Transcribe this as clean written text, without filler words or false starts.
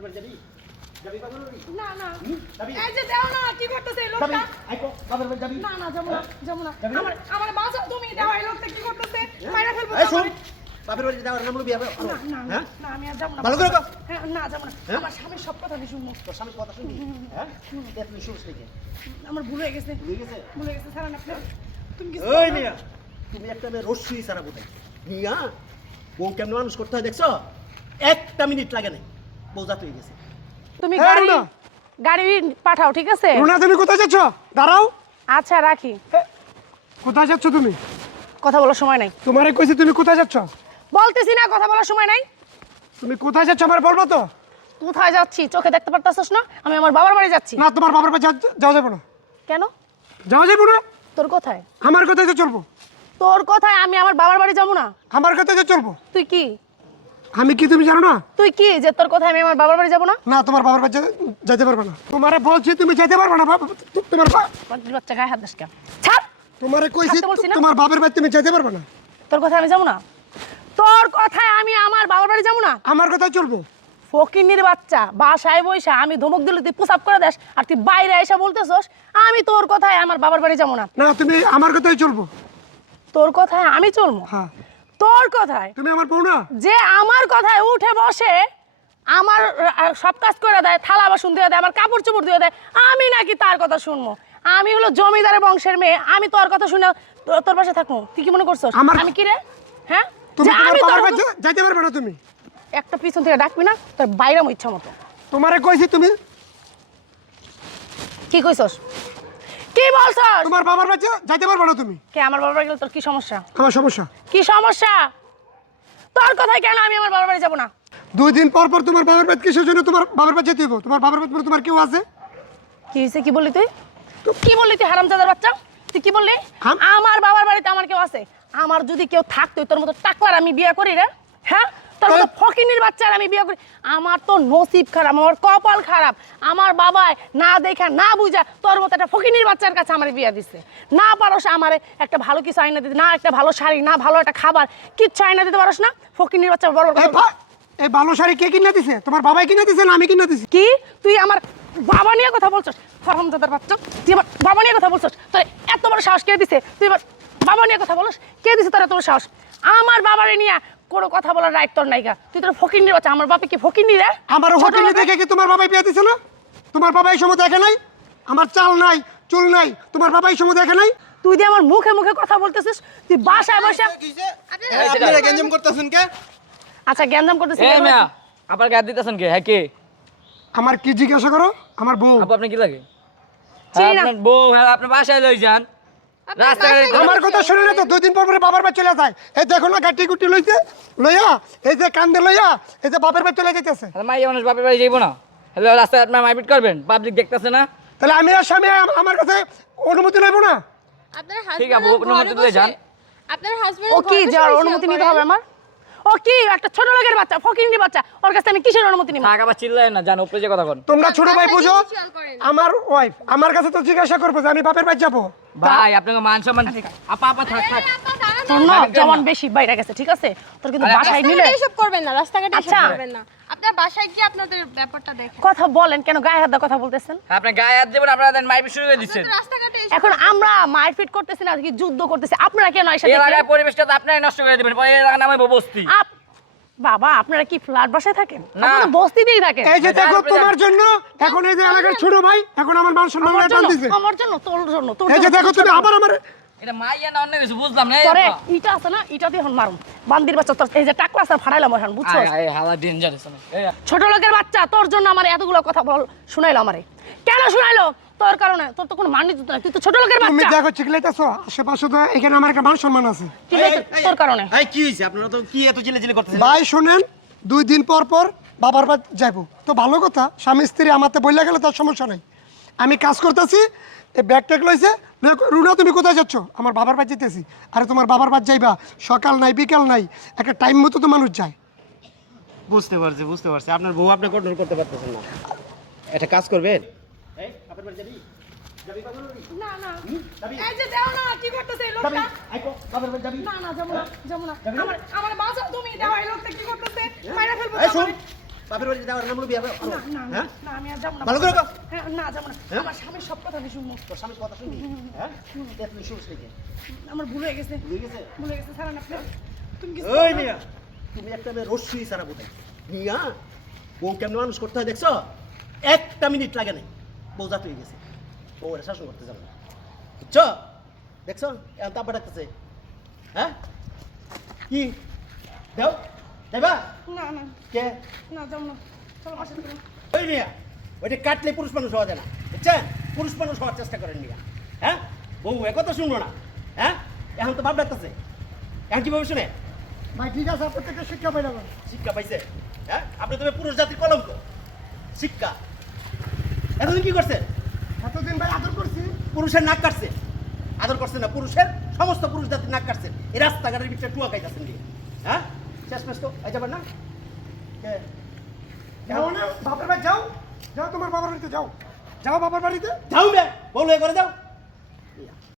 বাপের বাড়ি যাবি? যাবি বাপের বাড়ি? না না যাবি? এই যে দাও না কি করতেছে এই যাবি? লোকটা আইকো বাপের বাড়ি যাবি? না না যাবো না যাবো না যাবি না? আমার আমার বাঁচাও তুমি দাও এই লোকটা কি করতেছে মাইরা ফেলবো এই শোন, তোমারে। বাপের বাড়ি যাওয়ার নাম লবি হবে? না না না, হ্যাঁ? না আমি আর যাবো না ভালো করে কও। হ্যাঁ না যাবো না হ্যাঁ? আমার স্বামীর সব কথা আমি শুনবো তোর স্বামীর কথা শুনবি? হ্যাঁ? তুই শুনিস নাকি? আমার ভুল হয়ে গেছে ভুলে গেছে? ভুলে গেছে ছাড়েন আপনি তুমি কিছু ওই করো না। মিয়া, তুমি একটা মেয়ে রশ্মি ছাড়া বোধহয়। মিয়া, বউ কেমন মানুষ করতে হয় দেখছো? একটা মিনিট লাগে নাই, বউ জাত হয়ে গেছে। তুমি হ্যাঁ, গাড়ি রুনা। গাড়ি পাঠাও ঠিক আছে রুনা তুমি কোথায় যাচ্ছ? দাঁড়াও। আচ্ছা রাখি কোথায় যাচ্ছ তুমি? কথা বলার সময় নাই তোমারে কইছি তুমি কোথায় যাচ্ছ? বলতেছি না কথা বলার সময় নাই তুমি কোথায় যাচ্ছ আমার বলবো তো? কোথায় যাচ্ছি চোখে দেখতে পারতাছস না আমি আমার বাবার বাড়ি যাচ্ছি না তোমার বাবার বাড়ি যাওয়া যাবে না। কেন যাওয়া যাবে না? তোর কোথায় আমার কথাই তো চলবো। তোর কোথায় আমি আমার বাবার বাড়ি যাবো না আমার কথাই তো চলবো। তুই কি আমি কি তুমি জানো না? তুই কি যে তোর কোথায় আমি আমার বাবার বাড়ি যাবো না না তোমার বাবার বাড়ি যেতে পারবে না। তোমারে বলছি তুমি যেতে পারবে না। তোমার বান্দির বাচ্চা গায়ে হাত দিস কেন ছাড় তোমারে কইছি থাকতে বলছি না? তোমার বাবার বাড়ি তুমি যেতে পারবে না। তোর কোথায় আমি যাবো না তোর কোথায় আমি আমার বাবার বাড়ি যাবো না আমার কথাই চলবো। ফকিন্নির বাচ্চা বাসায় বইসা আমি ধমক দিলে তুই পুশ আপ করে দেস আর তুই বাইরে এসে বলতেছস আমি তোর কথায় আমার বাবার বাড়ি যাবো না না তুমি আমার কথাই চলবো। তোর কথায় আমি চলবো হ্যাঁ তোর কথায় তুমি আমার বউ না? যে আমার কথায় উঠে বসে আমার সব কাজ করে দেয় থালা বাসন দিয়ে দেয় আমার কাপড় চোপড় দিয়ে দেয় আমি নাকি তার কথা শুনবো আমি হলো জমিদারের বংশের মেয়ে আমি তোর কথা শুনে তোর পাশে থাকবো তুই কি মনে করছস আমি কি রে হ্যাঁ তুমি যে তোমার আমি বাবার তোর বাড়ি যেতে পারবে না তুমি। একটা পিছন থেকে ডাকবি না তোর বাইরে ইচ্ছা মতো তোমারে কইছি তুমি কি কইছস কি বলছস তোমার বাবার বাড়ি যেতে পারবে না তুমি। কে আমার বাবার বাড়ি গেলে তোর কি সমস্যা আমার সমস্যা। কি সমস্যা তোর কথায় কেন আমি আমার বাবার বাড়ি যাবো না 2 দিন পর পর তোমার বাবার বাড়ি কিসের জন্য তোমার বাবার বাড়ি যেতে হবে? তোমার বাবার বাড়ি তোমার কেউ আছে? কি হয়েছে কি বললি তুই কি বললি তুই হারামজাদার বাচ্চা তুই কি বললি আমার বাবার বাড়িতে আমার কেউ আছে আমার যদি কেউ থাকতো তোর মতো টাকলার আমি বিয়ে করি রে হ্যাঁ তোর মতো ফকিনির বাচ্চার আমি বিয়ে করি আমার তো নসিব খারাপ আমার কপাল খারাপ আমার বাবাই না দেখা না বুঝা তোর মতো একটা ফকিনির বাচ্চার কাছে আমার বিয়ে দিচ্ছে না পারস আমার একটা ভালো কিছু আইনা দিতে না একটা ভালো শাড়ি না ভালো একটা খাবার কিচ্ছু আইনা দিতে পারস না ফকিনির বাচ্চা বড় এই ভালো শাড়ি কে কিনে দিছে? তোমার বাবাই কিনে দিছে না আমি কিনে দিছি? কি তুই আমার বাবা নিয়ে কথা বলছস হারামজাদার বাচ্চা তুই আমার বাবা নিয়ে কথা বলছস তোর এত বড় সাহস কে দিছে তুই আমার বাবা নিয়ে কথা বলস কে দিছে তোর এত বড় সাহস আমার বাবারে নিয়ে কোনো কথা বলার রাইট তোর নাইকা তুই তোর ফকিন্নির বাচ্চা আমার বাপে কি ফকিন্নি রে আমার হোটেলে দেখে কি তোমার বাবাই বিয়ে দিছে না? তোমার বাবাই সময় দেখে নাই? আমার চাল নাই চুল নাই তোমার বাবাই সময় দেখে নাই? তুই দিয়ে আমার মুখে মুখে কথা বলতেছিস তুই বাসায় বসে আপনারা গেঞ্জাম করতেছেন কে? আচ্ছা গ্যাঞ্জাম করতেছিস এই মিয়া আপনার গায়ে দিতেছেন কে হ্যাঁ কে আমার কি জিজ্ঞাসা করো? আমার বউ। আপু আপনি কি লাগে চিনি না। আপনার বউ হ্যাঁ আপনার বাসায় লই যান রাস্তাঘাটে আমার কথা শুনে না তো 2 দিন পর পরে বাবার বাড়ি চলে যায়। এই দেখো না গাটি গুটি লইছে লইয়া এই যে কান্দে লইয়া এই যে বাপের বাড়ি চলে যাইতেছে। মাইয়া মানুষ বাপের বাড়ি যাইবো না হ্যালো রাস্তায় আপনার মারপিট করবেন পাবলিক দেখতেছে না তাহলে আমি আর স্বামী আমার কাছে অনুমতি লইব না? আপনার ঠিক আছে, হাজবেন্ড অনুমতি দিলে যান। আপনার হাজবেন্ড ও কি যাওয়ার অনুমতি নিতে হবে আমার ও কি একটা ছোট লোকের বাচ্চা ফকিন্নি বাচ্চা ওর কাছে আমি কিসের অনুমতি নিব থাক আবার চিল্লায় না জান উপরে যে কথা কন তোমরা ছোট ভাই বুঝো আমার ওয়াইফ আমার কাছে তো জিজ্ঞাসা করবো যে আমি বাপের বাড়ি যাবো। ভাই আপনাকে মান সম্মান আপা আপা থাক থাক তোর না জওয়ান বেশি বাইরে গেছে ঠিক আছে তোর কিন্তু বাসায় নিলে এসব করবেন না রাস্তাঘাটে এসব আচ্ছা। করবেন না আপনার বাসায় গিয়ে আপনাদের ব্যাপারটা দেখেন কথা বলেন কেন গায়ে হাত দিয়ে কথা বলতেছেন আপনার গায়ে হাত দেবেন আপনারা দেন মারপিট শুরু করে দিচ্ছেন আপনাদের রাস্তাঘাটে এসব এখন আমরা মারপিট করতেছি না কি যুদ্ধ করতেছি আপনারা কেন এসে এই এলাকার পরিবেশটা তো আপনারাই নষ্ট করে দিবেন পরে এই এলাকার নামে বস্তি বাবা আপনারা কি ফ্ল্যাট বাসায় থাকেন না। আপনারা বস্তিতেই থাকেন এই যে দেখো তোমার জন্য এখন এই যে এলাকার ছোট ভাই এখন আমার মান সম্মান টান দিছে। আমার জন্য তোর জন্য তোর এই যে জন্য, দেখো তোর তুমি জন্য। আবার আমার এটা মাইয়া না অন্য কিছু বুঝলাম না এই তোরে আপা। ইটা আছে না ইটা দিয়ে এখন মারুম বান্দির বাচ্চা তোর এই যে টাকলা আছে ফাড়াইলাম এখন বুঝছো আয়, আয়, হালা ডেঞ্জারাস এই ছোট লোকের বাচ্চা তোর জন্য আমার এতগুলো কথা বল শুনাইলো আমারে কেন শুনাইলো তোর কারণে তোর তো কোনো মানি দিত না তুই তো ছোট লোকের তুমি বাচ্চা দেখো চিকলাইতেছো আশেপাশে তো এখানে আমার একটা মান সম্মান আছে। কি হয়েছে তোর কারণে এই কি হইছে? আপনারা তো কি এত চিল্লাচিল্লি করতেছেন? ভাই শুনেন 2 দিন পর পর বাবার বাড়ি যাবো তো ভালো কথা স্বামী স্ত্রী আমাতে বইলা গেলে তার সমস্যা নাই। আমি কাজ করতেছি এই ব্যাগ ট্যাগ লইছে রুনা তুমি কোথায় যাচ্ছ? আমার বাবার বাড়ি যেতেছি। আরে তোমার বাবার বাড়ি যাইবা সকাল নাই বিকাল নাই একটা টাইম মতো তো মানুষ যায়। বুঝতে পারছি আপনার বউ আপনি কন্ট্রোল করতে পারতেছেন না। একটা কাজ করবেন এই বাপের বাড়ি যাবি? যাবি বাপের বাড়ি? না না যাবি? এই যে দাও না কি করতেছে এই যাবি? লোকটা আইকো বাপের বাড়ি যাবি? না না যাবো না যাবি না? আমার আমার বাঁচাও তুমি দাও এই লোকটা কি করতেছে মাইরা ফেলবো এই শোন, তোমারে। বাপের বাড়ি যাওয়ার নাম বিয়ে হবে না না না, হ্যাঁ না আমি আর যাবো না ভালো করে কও। হ্যাঁ, না যাবো না হ্যাঁ? আমার স্বামীর সব কথা আমি শুনবো তোর স্বামীর কথা শুনবি হ্যাঁ তুই শুনিস নাকি আমার ভুল হয়ে গেছে ভুলে গেছে ভুলে গেছে ছাড়ান আপনি তুমি কিছু ওই করো না। মিয়া তুমি একটা মেয়ে রশ্মি সারা বোধ মিয়া বউ কেমন মানুষ করতে হয় দেখছো একটা মিনিট লাগে নাই বউ জাত হয়ে গেছে বউ এটা শাসন করতে যাবে না বুঝছো দেখছো এখন তাপা ডাকতেছে হ্যাঁ কি দেও দেবা না না কে না যাবো না চলো বাসায় চলো। ওই মিয়া ওইটা কাটলে পুরুষ মানুষ হওয়া যায় না বুঝছেন পুরুষ মানুষ হওয়ার চেষ্টা করেন মিয়া হ্যাঁ বউ একথা শুনবো না হ্যাঁ এখন তো বাপ ডাকতেছে এখন কিভাবে শুনে ভাই ঠিক আছে আপনার থেকে শিক্ষা পাইলাম শিক্ষা পাইছে হ্যাঁ আপনি তবে পুরুষ জাতির কলঙ্ক শিক্ষা এতদিন কি করছে এতদিন ভাই আদর করছি পুরুষের নাক কাটছে আদর করছে না পুরুষের সমস্ত পুরুষ জাতির নাক কাটছে এই রাস্তাঘাটের ভিতরে টুয়া খাইতেছেন কি হ্যাঁ শেষ মেশ তো এই যাবেন না কে? যাও না বাপের বাড়ি যাও যাও তোমার বাবার বাড়িতে যাও যাও বাবার বাড়িতে যাও বে বলো করে যাও